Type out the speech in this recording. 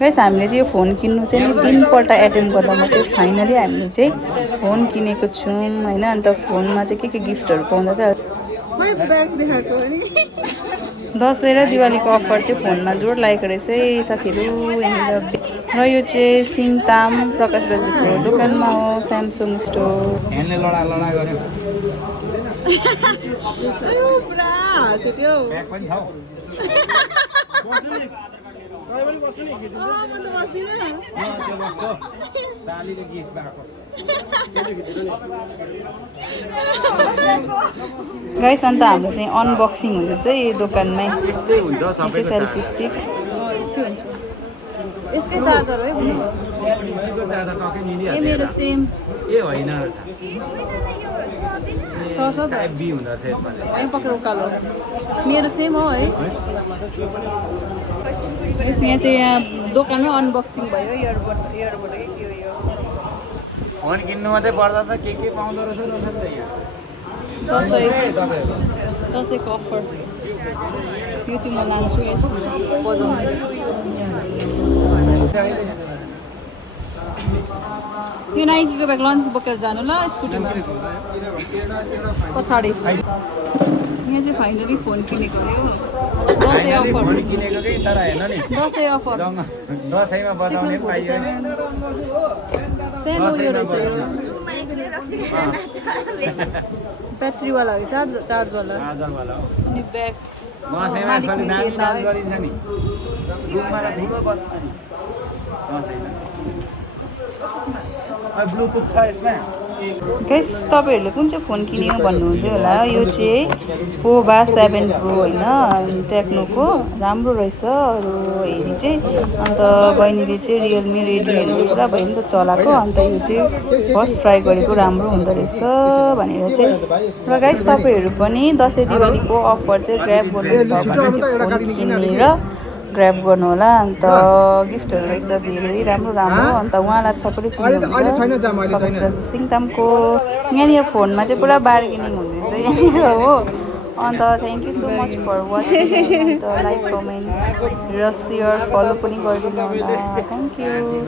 Guys हामीले चाहिँ यो फोन किन्नु चाहिँ नि 3 पल्ट एटेम्प गर्दा मात्रै फाइनली हामीले चाहिँ फोन किनेको छौँ हैन। अन्त फोनमा चाहिँ के गिफ्टहरु पाउँदा चाहिँ दसैँ र दिवालीको अफर चाहिँ फोनमा जोड लागेको रहेछ है साथीहरु। यहाँनिर र यो चाहिँ सिङताम प्रकाश दाजुको दोकानमा हो, स्यामसङ स्टोर। हेनले लडा गर्यो पुरा हाँस्यो ब्याग पनि छ सालीले गिफ्ट भएको गाइस अन्त हाम्रो चाहिँ अनबक्सिङ हुँदैछ है दोकानमै। यस्तै हुन्छ सबैको सेल्फी स्टिक यसकै चार्जर हो है सेल्फीको ज्यादा टकै ए मिलिहाल्छ मेरो सेम ए होइन रहेछ टाइप बी हुँदो रहेछ यसमा चाहिँ है पक्रेर उकालो मेरो सेम हो है। यस यहाँ चाहिँ यहाँ दोकानमै अनबक्सिङ भयो इयरबड के हो यो फोन किन्नु मात्रै पर्दा त के पाउँदो रहेछ नि त यहाँ दसैँको अफर यो चाहिँ म लान्छु यस बजाउनु। यो नाइकीको ब्याग लन्च बोकेर जानु ल स्कुटीमा पछाडि। यहाँ चाहिँ फाइनली फोन किनेको हो दसैँ अफर किनेको कि तर हेर्न नि दसैँ अफर दसैँमा बजाउने पनि पाइयो त्यहाँ उयो रहेछ यो ब्याट्रीवाला हो चार्जवाला अनि ब्याग दसैँमा यसपालि दामी डान्स गरिन्छ नि रुममा त ठुलो बज्छ नि दसैँमा ब्लुटुथ छ यसमा। गाइस तपाईहरुले कुन चाहिँ फोन किन्यो भन्नुहुन्थ्यो होला। यो चाहिँ पोभा 7 प्रो हैन टेक्नोको राम्रो रहेछ अरु हेरी चाहिँ। अन्त बहिनीले चाहिँ रियलमी रेडमीहरु चाहिँ पुरा भयो नि त चलाको। अन्त यो चाहिँ फर्स्ट ट्राई गरेको राम्रो हुँदो रहेछ भनेर चाहिँ। र गाइस तपाईहरु पनि दसैँ दिवालीको अफर चाहिँ ग्र्याब गर्नु छ भने चाहिँ फोन किनेर ग्र्याब गर्नु होला। अन्त गिफ्टहरु रहेछ धेरै राम्रो अन्त उहाँलाई सबैले चिन्नुहुन्छ सिङतामको। यहाँनिर फोनमा चाहिँ पुरा बार्गेनिङ हुँदैछ यहाँनिर हो। अन्त thank you so much for watching. अन्त लाइक कमेन्ट र सेयर फलो पनि गरिदिनु होला। Thank you.